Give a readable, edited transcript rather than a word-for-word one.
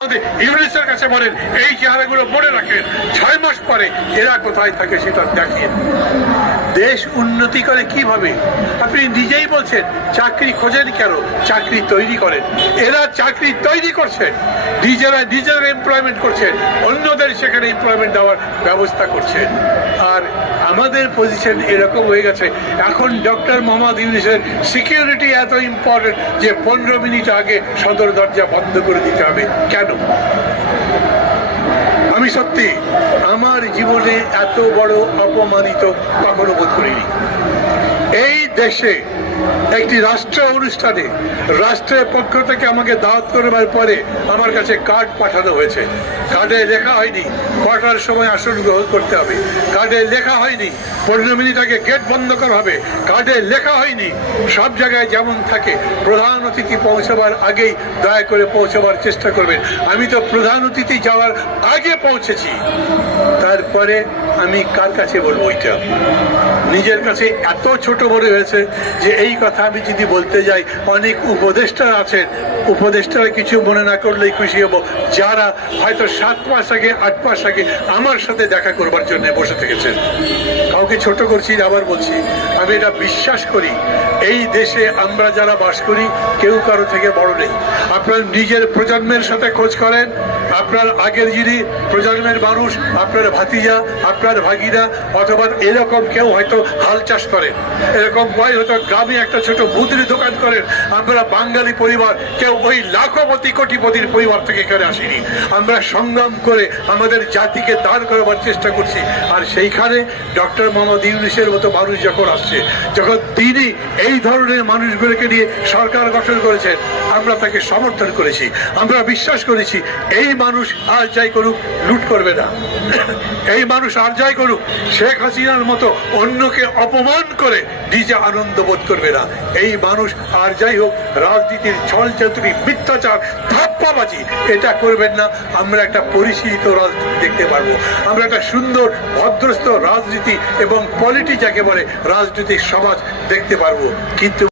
ইউনিসের কাছে বলেন এই চেহারাগুলো মনে রাখেন, 6 মাস পরে এরা কোথায় থাকে সেটা দেখেন। দেশ উন্নতি করে কিভাবে? আপনি নিজেই বলছেন চাকরি খোঁজেন কেন, চাকরি তৈরি করেন। এরা চাকরি তৈরি করছেন, নিজেরা এমপ্লয়মেন্ট করছেন, অন্যদের সেখানে এমপ্লয়মেন্ট দেওয়ার ব্যবস্থা করছেন। আর আমাদের পজিশন এরকম হয়ে গেছে, এখন ডক্টর মোহাম্মদ ইউনূসের সিকিউরিটি এত ইম্পর্টেন্ট যে 15 মিনিট আগে সদর দরজা বন্ধ করে দিতে হবে। কেন? আমি সত্যি আমার জীবনে এত বড় অপমানিত কখনো বোধ করিনি। এই দেশে একটি রাষ্ট্র অনুষ্ঠানে রাষ্ট্রের পক্ষ থেকে আমাকে দাওয়াত করবার পরে আমার কাছে কার্ড পাঠানো হয়েছে। কার্ডে লেখা হয়নি কটার সময় আসন গ্রহণ করতে হবে, কার্ডে লেখা হয়নি 15 মিনিট আগে গেট বন্ধ করা হবে, কার্ডে লেখা হয়নি সব জায়গায় যেমন থাকে প্রধান অতিথি পৌঁছাবার আগেই দয়া করে পৌঁছাবার চেষ্টা করবেন। আমি তো প্রধান অতিথি যাওয়ার আগে পৌঁছেছি, তারপরে আমি কার কাছে বলবো? এটা নিজের কাছে এত ছোট মনে হয়েছে যে এই কথা আমি যদি বলতে যাই, অনেক উপদেষ্টারা আছেন, উপদেষ্টারা কিছু মনে না করলেই খুশি হব, যারা হয়তো 7 মাস আগে 8 মাস আগে আমার সাথে দেখা করবার জন্য বসে থেকেছেন। কাউকে ছোট করছি, আবার বলছি, আমি এটা বিশ্বাস করি এই দেশে আমরা যারা বাস করি কেউ কারো থেকে বড় নেই। আপনার নিজের প্রজন্মের সাথে খোঁজ করেন, আপনার আগের যিনি প্রজন্মের মানুষ, আপনার ভাতিজা, আপনার ভাগিনা, অথবা এরকম কেউ হয়তো হাল চাষ করেন, এরকম হয়তো গ্রামে একটা ছোট মুদির দোকান করেন। আমরা বাঙালি পরিবার, কেউ ওই লাখপতি কোটিপতির পরিবার থেকে এখানে আসিনি। আমরা সংগ্রাম করে আমাদের জাতিকে দাঁড় করাবার চেষ্টা করছি। আর সেইখানে ডক্টর মোহাম্মদ ইউনূসের মতো মানুষ যখন আসছে, যখন তিনি এই ধরনের মানুষগুলোকে নিয়ে সরকার গঠন করেছেন, আমরা তাকে সমর্থন করেছি। আমরা বিশ্বাস করেছি এই মানুষ আর যাই করুক লুট করবে না, এই মানুষ আর যাই করুক শেখ হাসিনার মতো অন্যকে অপমান করে নিজে আনন্দ বোধ করবে না। এই মানুষ আর যাই হোক রাজনীতির ছল চাতুরি, মিথ্যাচার, ধাপ্পাবাজি এটা করবেন না। আমরা একটা পরিশীলিত রাজনীতি দেখতে পারবো, আমরা একটা সুন্দর ভদ্রস্থ রাজনীতি এবং পলিটি যাকে বলে রাজনৈতিক সমাজ দেখতে পারবো। কিন্তু